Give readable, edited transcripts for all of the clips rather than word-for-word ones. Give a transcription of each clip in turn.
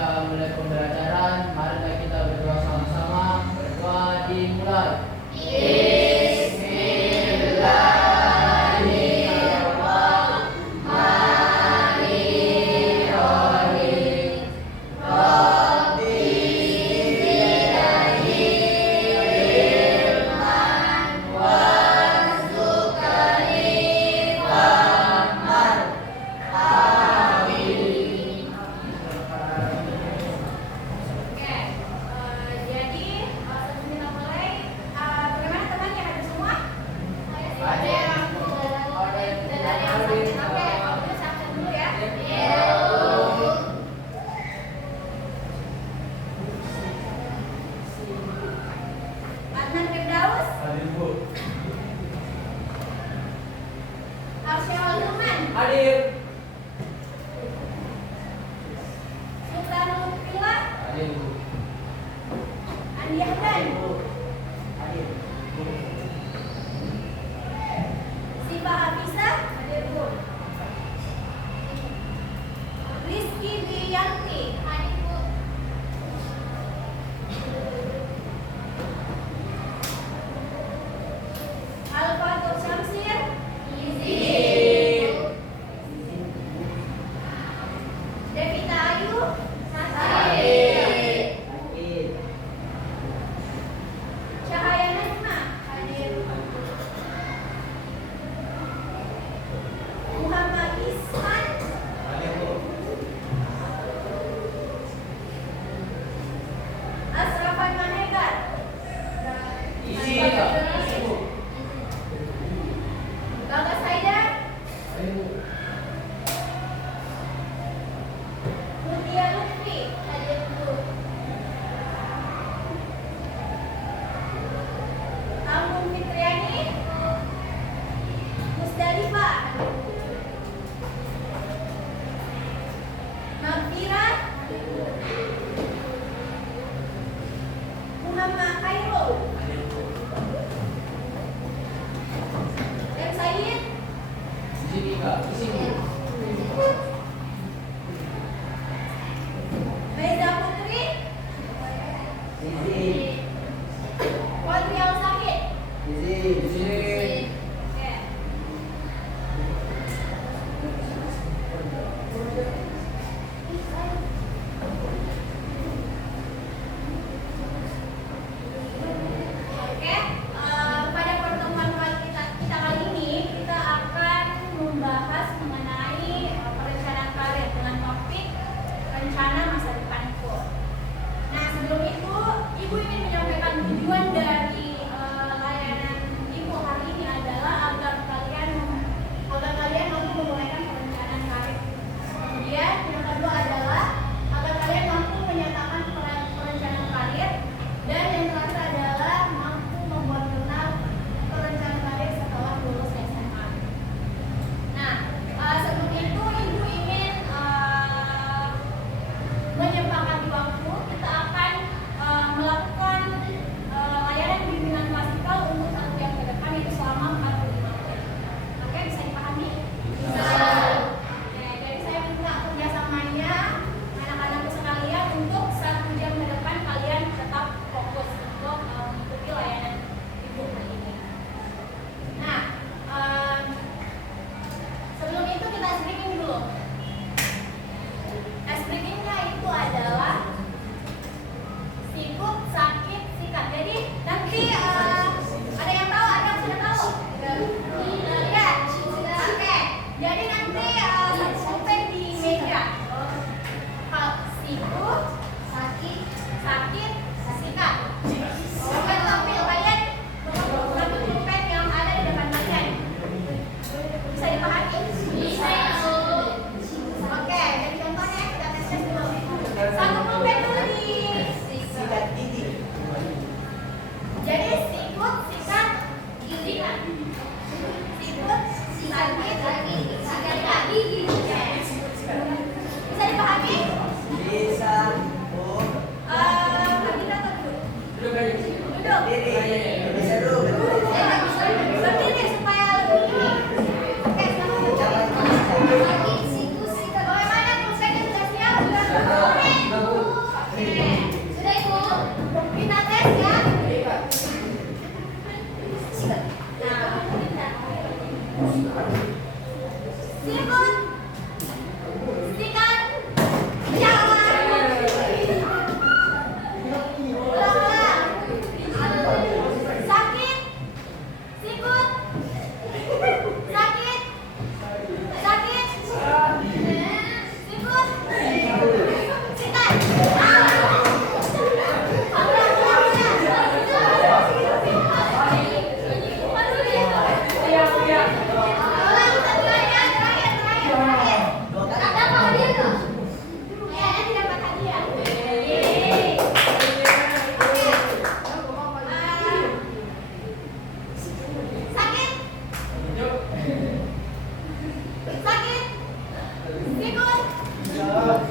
kita mulai pembelajaran, marilah kita berdoa sama-sama. Berdoa dimulai.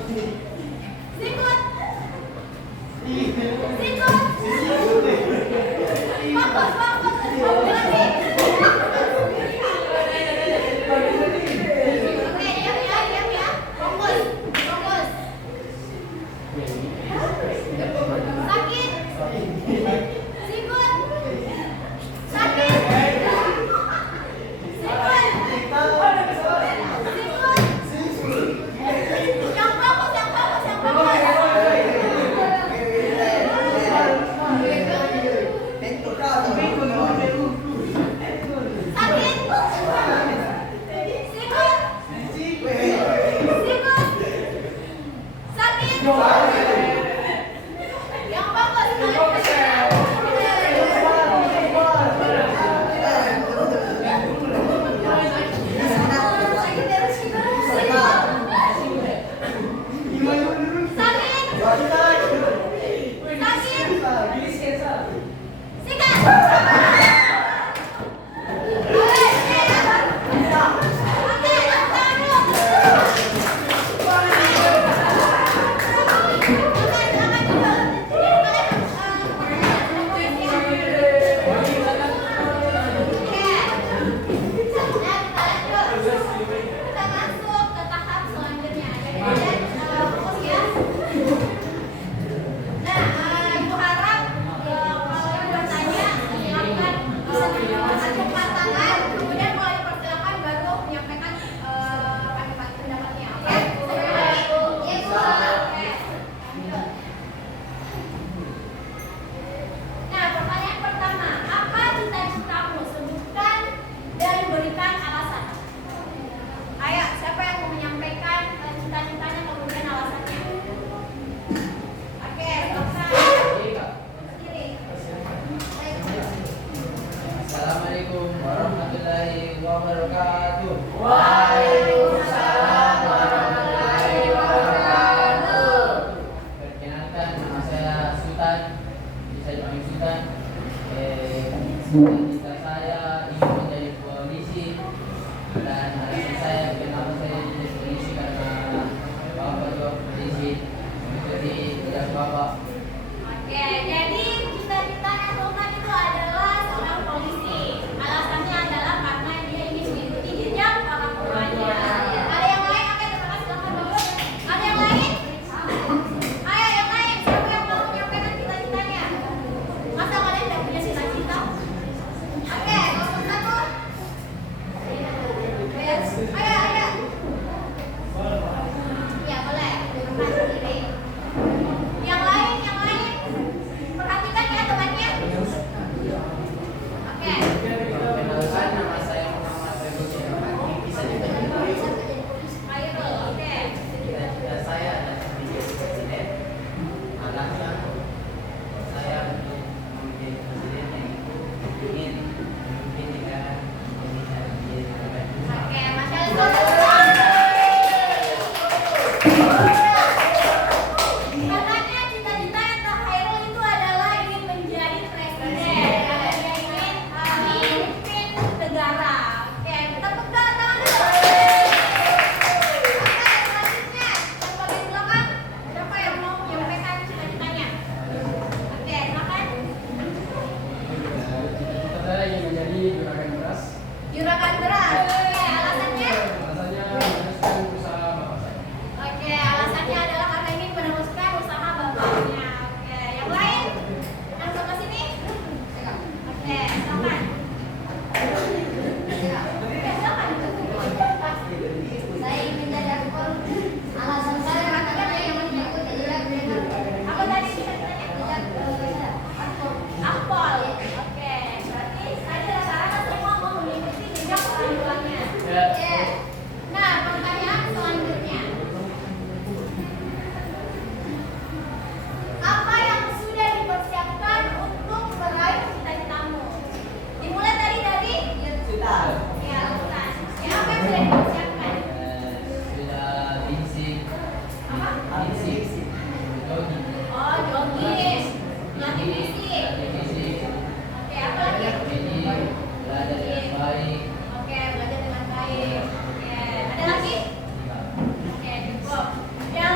Sikut. Sikut. Fokus, fokus. Oke, diam ya. Fokus, fokus. Sakit. Sikut. Sakit. Sikut. Yang fokus, yang fokus, yang fokus. Sakit. Sikut. Sikut. Sakit. Yang fokus. Sakit terus sikut. Kita masuk ke tahap selanjutnya. Jadi kalian fokus ya. Nah, Ibu harap kalau yang bertanya silakan acungkan tangan, kemudian kalau dipersilakan baru menyampaikan pendapatnya. Oke? Iya, Bu. Oke. Nah, pertanyaan pertama, apa cita-citamu? Sebutkan dan berikan alasan. Ayo, siapa yang mau menyampaikan cita-citanya kemudian alasannya? Oke, silakan. Berdiri. Assalamualaikum warahmatullahi wabarakatuh. Waalaikumsalam warahmatullahi wabarakatuh. Perkenalkan, nama saya Sultan, bisa dipanggil Sultan. Cita-cita saya ingin menjadi polisi, dan alasan saya kenapa saya jadi polisi karena bapak juga polisi, mengikuti jejak bapak. Oke, jadi cita-citanya Sultan itu adalah seorang polisi. Alasannya adalah karena dia ingin mengikuti jejak orang tuanya. Ada yang lain? Oke, terima kasih. Silakan dulu. Ada yang lain? Ayo, yang lain. Siapa yang mau menyampaikan cita-citanya? Masa kalian tidak punya cita-cita? Oke, nomor satu. Ayo, ayo. Ya, boleh. Tempat sendiri. Yang lain, yang lain. Perhatikan ya temannya. Oke. Perkenalkan, nama saya Muhammad Rebus. Bisa dipanggil Khairul, oke. cita-cita saya adalah menjadi presiden. Alasan saya untuk menjadi presiden yaitu ingin memimpin negara Indonesia menjadi negara maju. Oke, Masya Allah. Katanya cita-cita yang Khairul itu adalah ingin menjadi presiden. Dia ingin memimpin negara. Oke, kita tepuk tangan dulu. Oke, selanjutnya yang paling belakang, siapa yang mau menyampaikan cita-citanya? Oke, silakan. Cita-cita saya ingin menjadi juragan beras. Juragan beras. Oke, alasannya? Alasannya meneruskan usaha bapak saya. Oke, alasannya adalah karena ingin meneruskan usaha bapaknya. Oke, yang lain? Yang sebelah sini? Oke, silakan. Oke, silakan. Saya ingin menjadi akpol. Alasan saya karena saya yang menyangkut jejak Apa tadi cita-citanya? Akpol. Oke, berarti tadi rata-rata semua mau mengikuti jejak orang tuanya. Oke. Nah, pertanyaan selanjutnya. Apa yang sudah dipersiapkan untuk meraih cita-citamu? Dimulai dari Sultan. ya, Sultan. Ya, apa yang sudah dipersiapkan? Sudah ginseng, ginseng, jogging, Oh, jogging, latih fisik. Oke, apa lagi? jadi belajar dengan baik. Oke, belajar dengan baik. Oke, ada lagi? Oke, cukup. Yang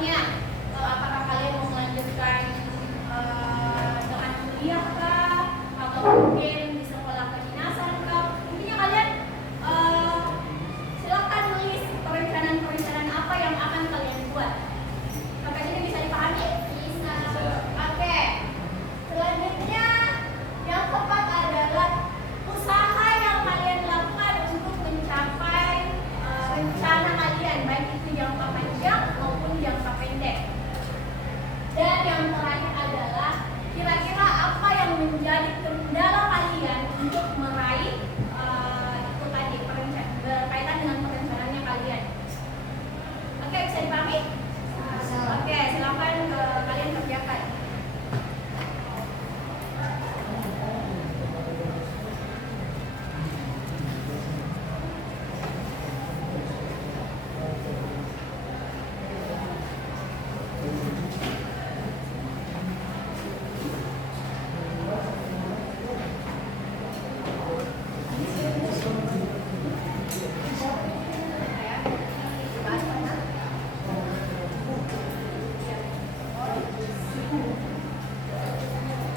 misalnya apakah kalian mau melanjutkan dengan kuliah kah, atau mungkin di sekolah kedinasan kah? Intinya kalian silakan nulis perencanaan apa yang akan kalian buat. Sampai sini bisa dipahami? Bisa. Oke. Selanjutnya yang keempat adalah usaha yang kalian lakukan untuk mencapai rencana kalian, baik itu jangka panjang maupun jangka pendek. Dan yang terakhir adalah kira-kira apa yang menjadi kendala kalian untuk meraih itu tadi berkaitan dengan perencanaannya kalian. Oke, bisa dipahami? Oke, silakan kalian kerjakan.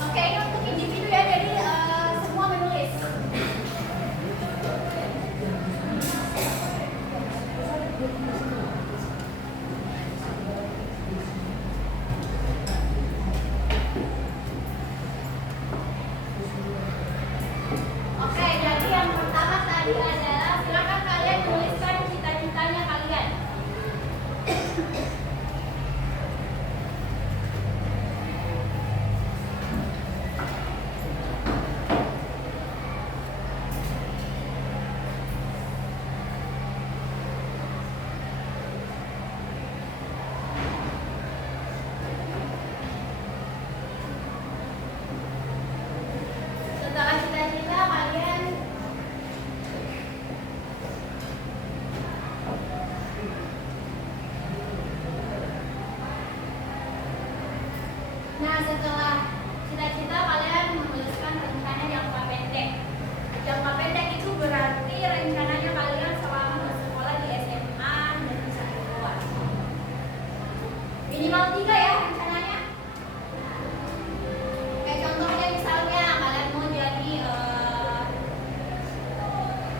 Oke, ini untuk individu ya, jadi semua menulis. Oke, jadi yang pertama tadi adalah silakan kalian tuliskan cita-citanya kalian. Setelah cita-cita kalian Nah, setelah cita-cita kalian menuliskan rencana jangka pendek. Jangka pendek itu berarti rencananya kalian selama bersekolah di SMA dan bisa keluar. Minimal 3 ya rencananya. Kayak contohnya misalnya kalian mau jadi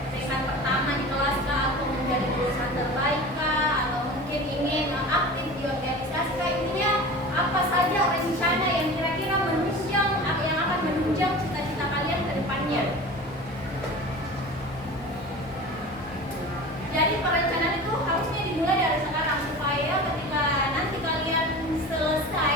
tingkat pertama di kelas kah, atau menjadi lulusan terbaik kah, atau mungkin ingin aktif di organisasi kah. Intinya apa saja rencana yang kira-kira menunjang yang akan menunjang cita-cita kalian ke depannya. Jadi perencanaan itu harusnya dimulai dari sekarang supaya ketika nanti kalian selesai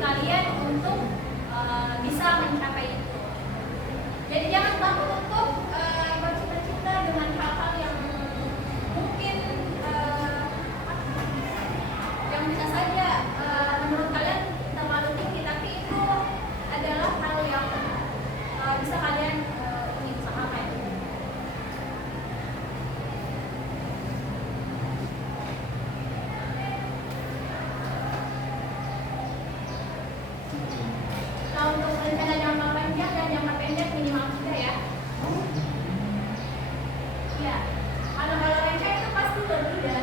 kalian untuk bisa mencapai itu. Jadi jangan takut untuk bercita-cita dengan hal-hal yang mungkin yang bisa saja menurut kalian terlalu tinggi, tapi itu adalah hal yang bisa kalian ingin capai. Nah, untuk rencana jangka panjang dan jangka pendek minimal juga ya. Ya, kalau rencana itu pasti berbeda.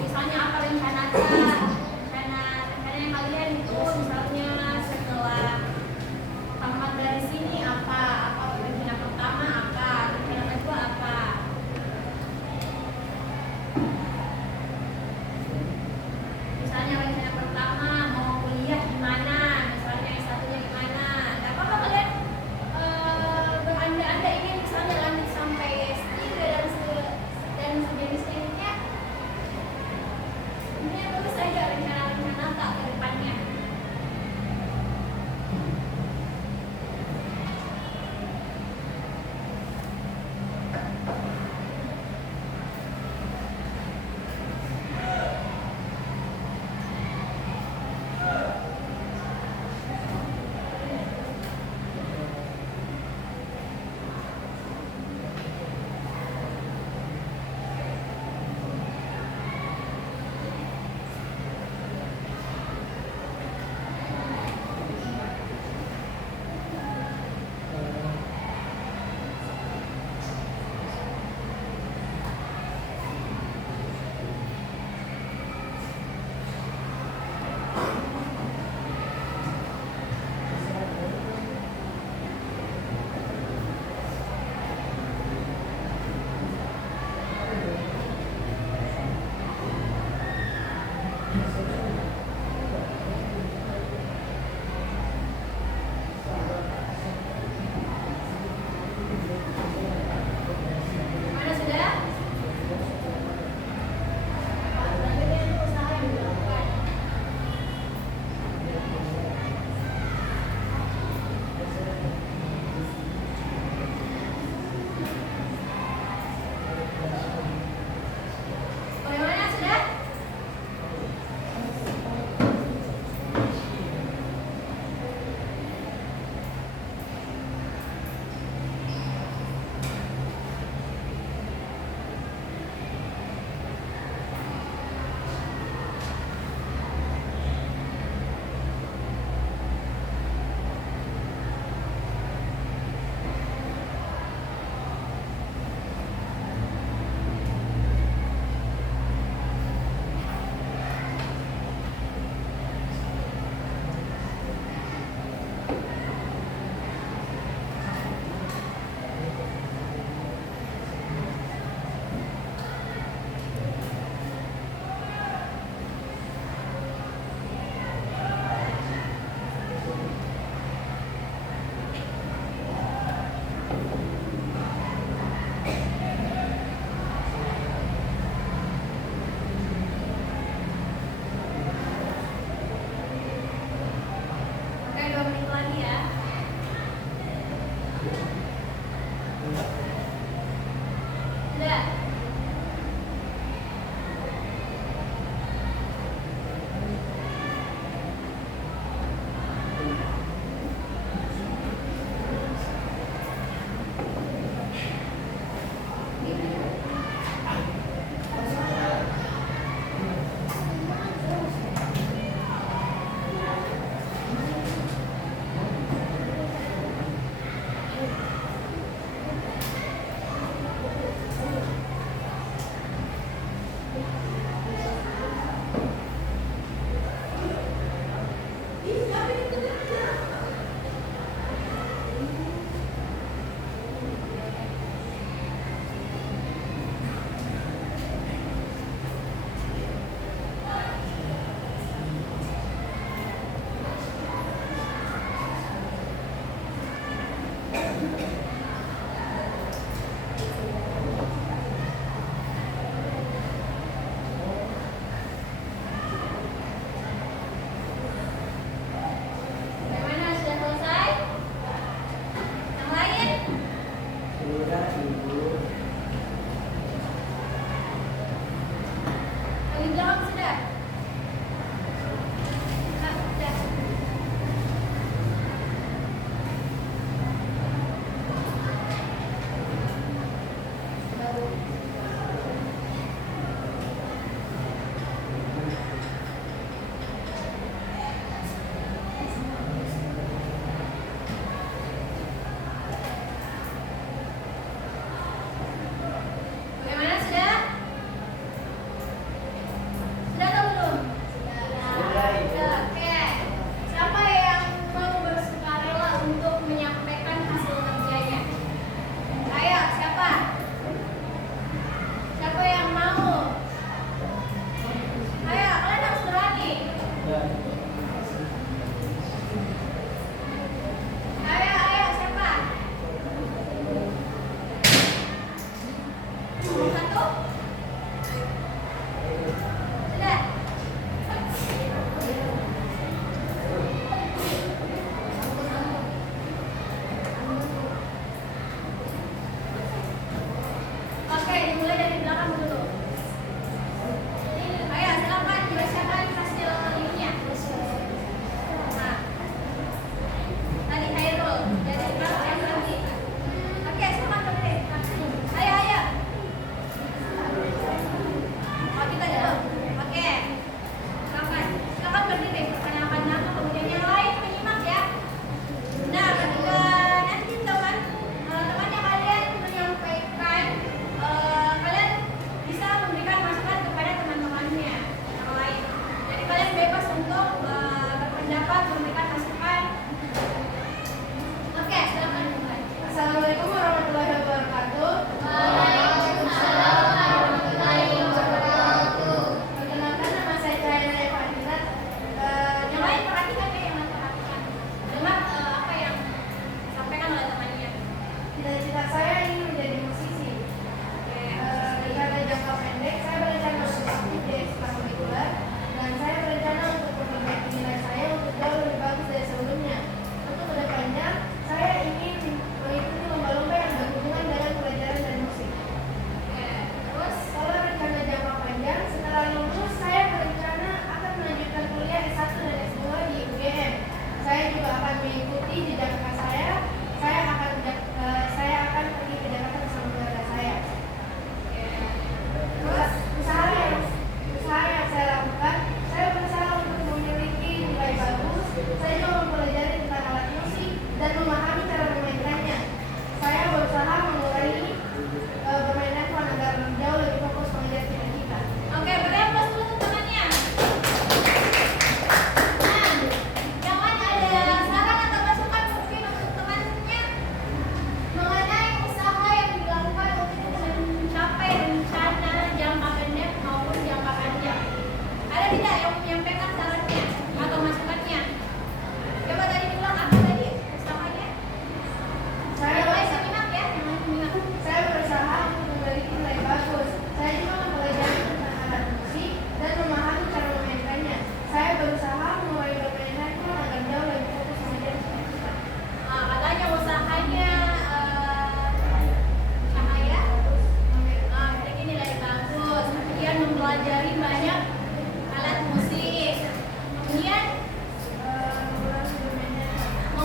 Misalnya apa rencana yang kalian itu, misalnya setelah tamat dari sini apa rencana pertama, apa rencana kedua, apa. Misalnya rencana pertama mau kuliah di mana, misalnya S1-nya di mana. Enggak apa-apa kalian beranda-anda ingin misalnya lanjut sampai S3 dan sejenisnya. Ini terus saja rencana-rencana tak ke depannya. Mana sudah? Selanjutnya itu usaha yang dilakukan. Bagaimana sudah? Oke, 2 menit lagi ya. Sudah.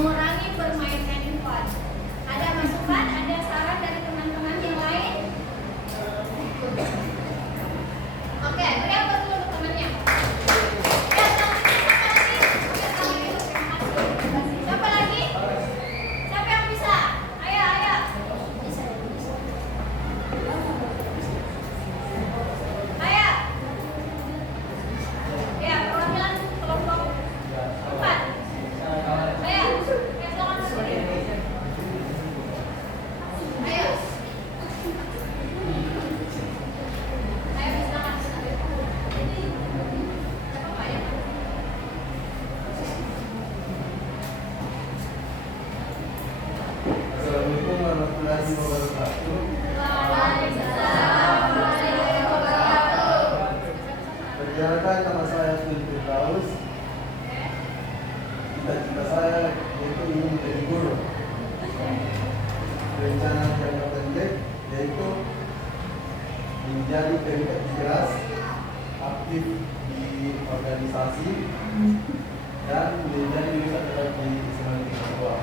mengurangi bermain handphone. Ada masukan, ada saran dari teman-teman yang lain? Oke, beri apa dulu untuk temannya? Ya, siapa lagi? Siapa lagi? Siapa yang bisa? Ayo, ayo. Ayo. Ya, perwakilan kelompok 4. Ayo, silakan berdiri. Ayo. Ayo, silakan. Siapa Pak ya? Assalamualaikum warahmatullahi wabarakatuh. Waalaikumsalam warahmatullahi wabarakatuh. Perkenalkan, nama saya Sultan Firdaus. Cita-cita saya yaitu ingin menjadi guru. Rencana jangka pendek yaitu menjadi pendidik jelas, aktif di organisasi, dan menjadi lulusan dari semangat siswa.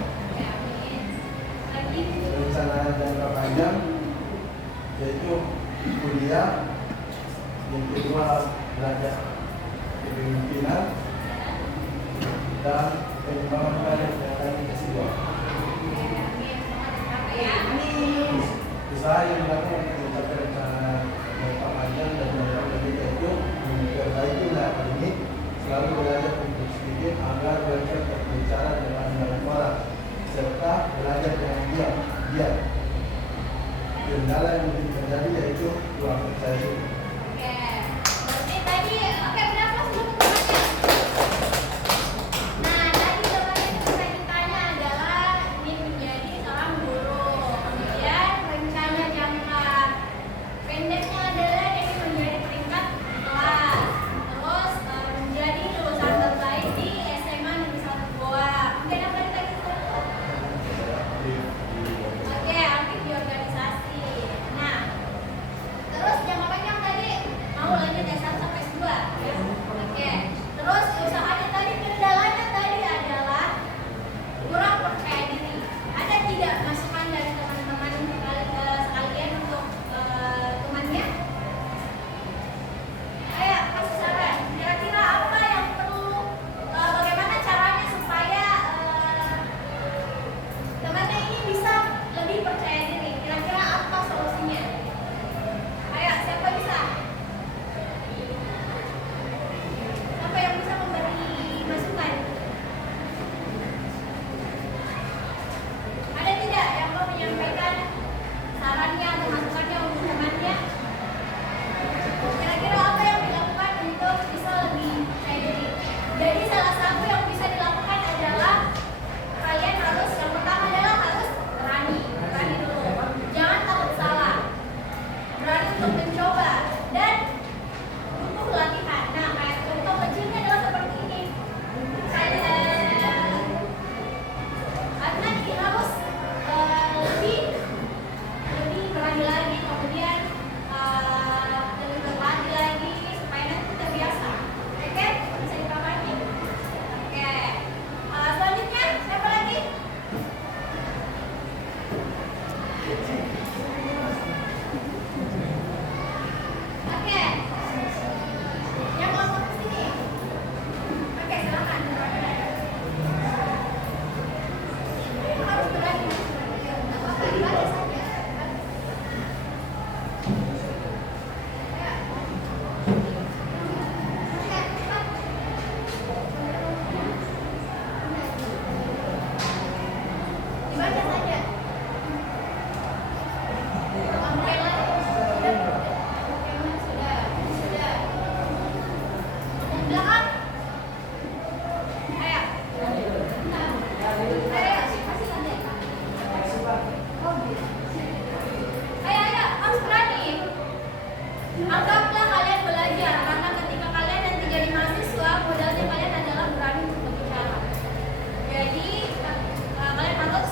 Lagi. Rencana jangka panjang yaitu kuliah, yang kedua belajar kepemimpinan, dan pengembangan karir yang akan kedua. Usaha yang dilakukan untuk mencapai rencana jangka panjang dan jangka pendek yaitu memperbaiki akademik, selalu belajar untuk sedikit agar belajar berbicara dengan banyak orang, serta belajar dengan diam. Kendala yang mungkin terjadi yaitu kurang percaya diri. Oke. Berarti tadi berapa sebelum temannya? Nah, tadi jawabannya cita-citanya adalah ingin menjadi seorang guru. Kemudian rencana jangka pendeknya adalah ingin menjadi peringkat kelas. Terus menjadi lulusan terbaik di SMA Negeri 1 Goa. Mungkin apa yang tadi itu? Oke, aktif di organisasi. Nah, terus jangka panjang tadi mau lanjut S1 sampai S2 ya. Oke. Terus usahanya tadi, kendalanya tadi adalah kurang percaya diri. Ada tidak masukan dari teman-teman sekalian untuk temannya? Ayo kasih saran. Kira-kira apa yang perlu, bagaimana caranya supaya temannya ini bisa lebih percaya diri? Kira-kira apa solusinya? Ayo, siapa bisa? Siapa yang bisa memberi masukan? Ada tidak yang mau menyampaikan sarannya atau masukannya untuk temannya? Kira-kira apa yang dilakukan untuk bisa lebih percaya diri? Jadi salah satu yang bisa dilakukan adalah kalian harus, yang pertama adalah harus berani dulu. Jangan takut salah. Berani untuk mencoba dan butuh latihan. Nah, kayak contoh kecilnya adalah seperti ini. Adnan harus lebih berani lagi, kemudian lebih berlatih lagi supaya nanti terbiasa. Oke, bisa dipahami. Oke, selanjutnya siapa lagi? Oke, yang mau ke sini. Oke, silakan. Harus berani. Apa ibadah saja. Ya. Oke, cepat. Ibadah saja. Oke lah. Sudah. Belakang. Ayo. Ayo, harus berani. Anggaplah kalian belajar, karena ketika kalian nanti jadi mahasiswa, modalnya kalian adalah berani untuk berbicara. Jadi kalian harus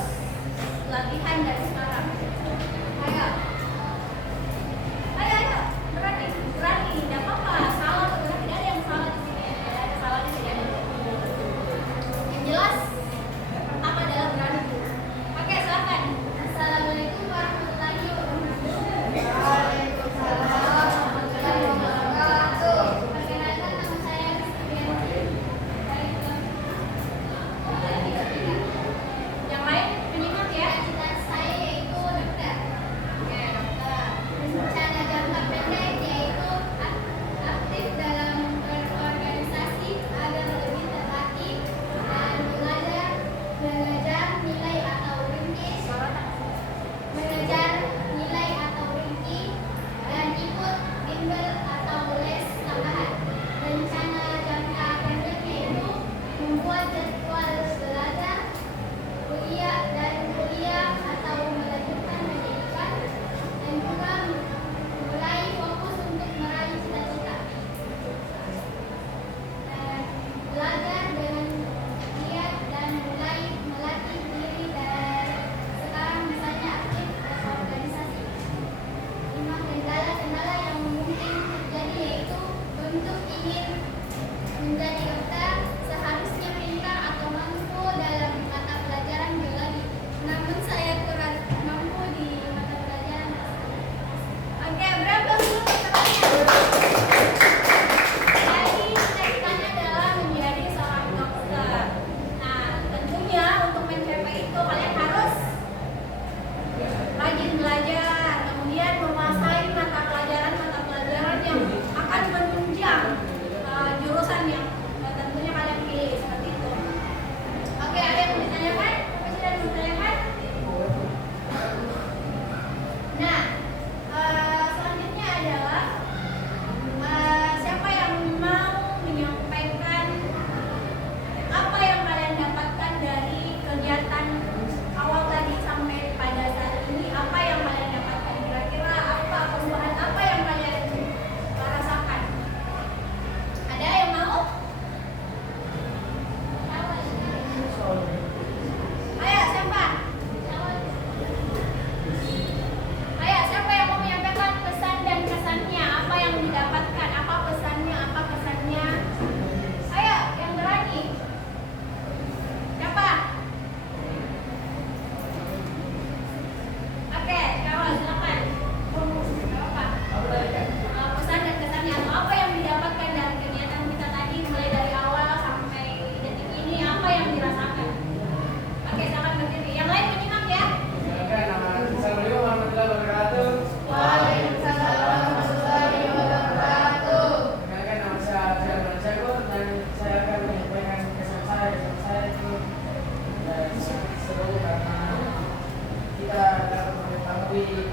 mengetahui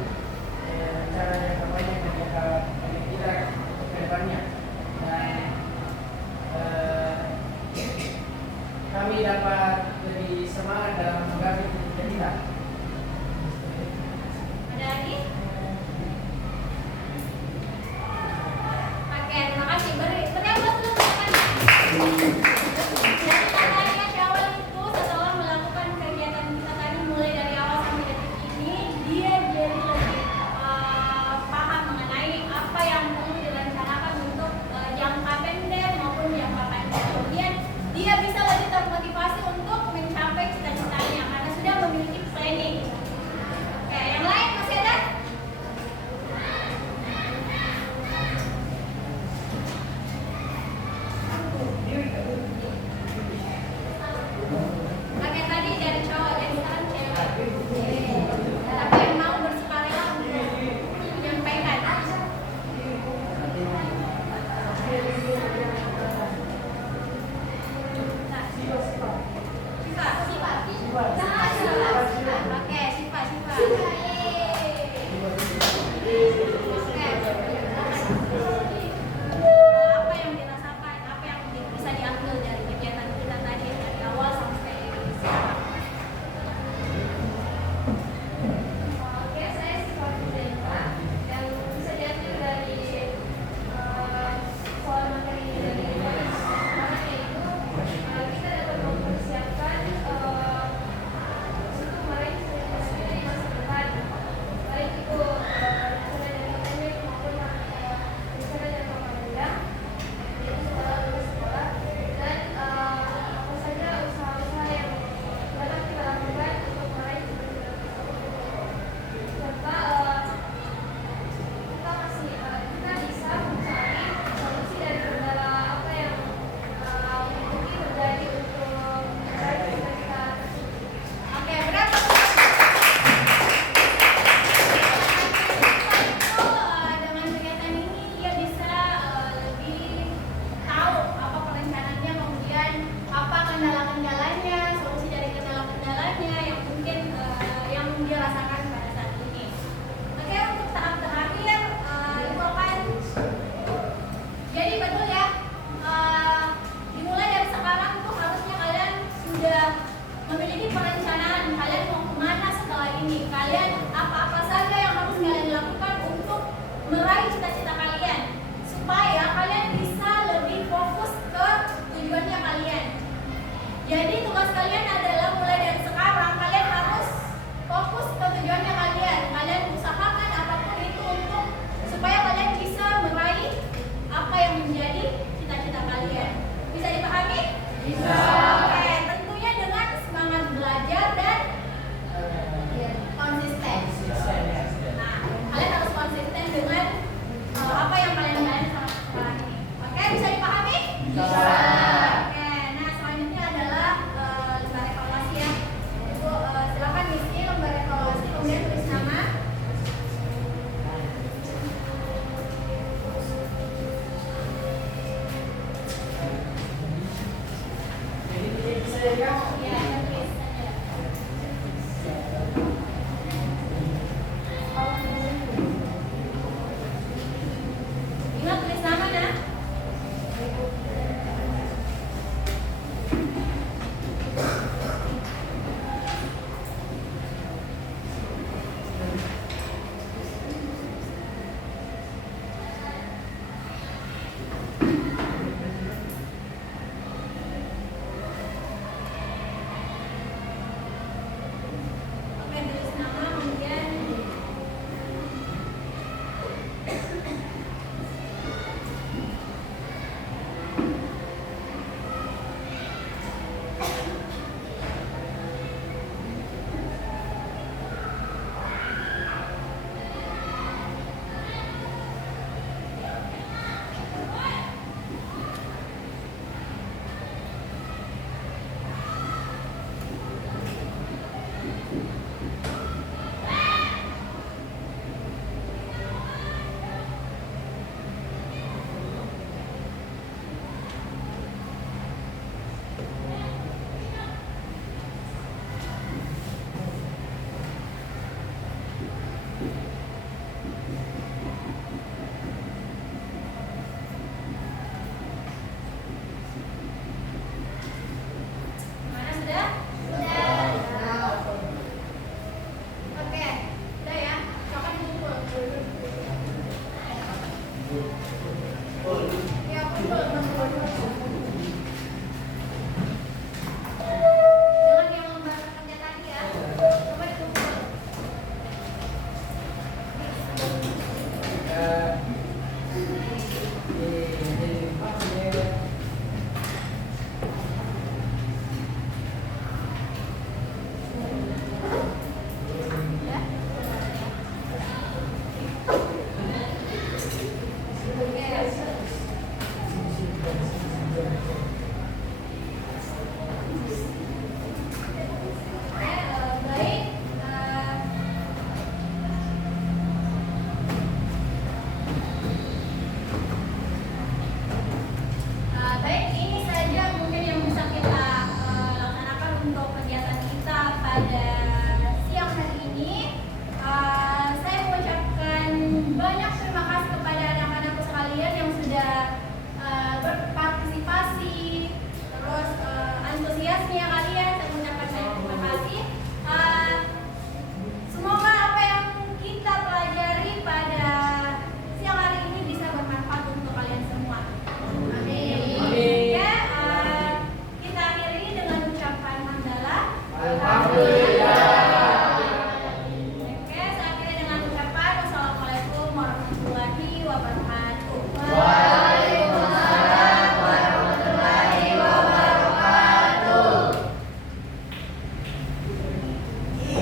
cara yang kampanye yang kita ke depannya. Dan kami dapat lebih semangat dalam menggapai tujuan kita. Ada lagi? Oke, terima kasih. Beri aplaus dulu teman-teman. Dari tadi di awal itu setelah melakukan kegiatan kita tadi mulai dari awal sampai detik ini, dia jadi lebih paham mengenai apa yang perlu direncanakan untuk jangka pendek maupun jangka panjang. Kemudian dia bisa lebih termotivasi untuk mencapai cita-citanya karena sudah memiliki planning. Oke, yang lain masih ada? Oke, tadi dari cowok, jadi sekarang cewek. Tapi yang mau bersukarela untuk menyampaikan. Oke, Siva. Apa yang dirasakan, apa yang bisa diambil dari kegiatan kita tadi dari awal sampai sekarang? Oke, saya Siva Fidelita yang bisa diambil dari soal materi dari kemarin yaitu kita dapat mempersiapkan untuk meraih cita-cita di masa depan, baik itu rencana jangka pendek maupun rencana jangka panjang, yaitu sekolah lulus sekolah dan apa saja usaha-usaha yang dapat kita lakukan untuk meraih cita-cita tersebut. Serta kita bisa mencari solusi dari segala apa yang mungkin terjadi untuk meraih cita-cita tersebut. Oke, berapa? Dengan kegiatan ini dia bisa lebih tahu apa perencanaannya, kemudian apa kendala-kendalanya, solusi dari kendala-kendalanya yang mungkin yang dia rasakan pada saat ini. Oke, untuk tahap terakhir itu kan jadi betul ya, dimulai dari sekarang tuh harusnya kalian sudah memiliki perencanaan kalian mau kemana setelah ini, kalian apa-apa saja yang harus kalian lakukan untuk meraih cita-cita